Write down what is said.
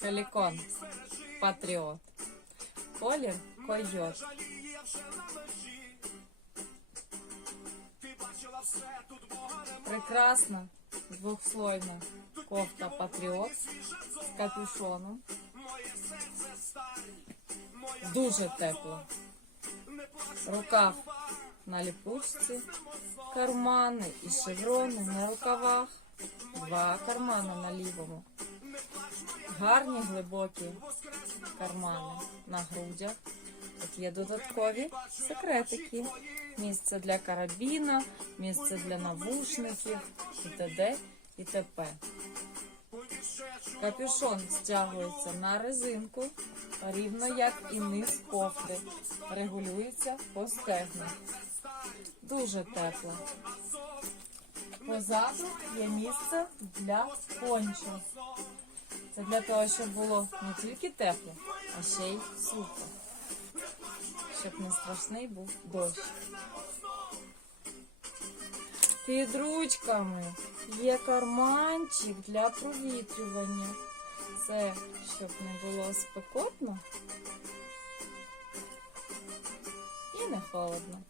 Пелікон. Патріот. Колір койот. Прекрасна двохслойна кофта Патріот з капюшоном. Дуже тепло. Рукав на ліпучці, кармани і шеврони на рукавах, два кармани на лівому, Гарні глибокі кармани на грудях. Тут є додаткові секретики. Місце для карабіна, місце для навушників і т.д. і т.п. Капюшон стягується на резинку, рівно як і низ кофти. Регулюється по стегну. Дуже тепло. Позаду є місце для пончо. Це для того, щоб було не тільки тепло, а ще й сухо. Щоб не страшний був дощ. Під ручками є карманчик для провітрювання. Це щоб не було спекотно і не холодно.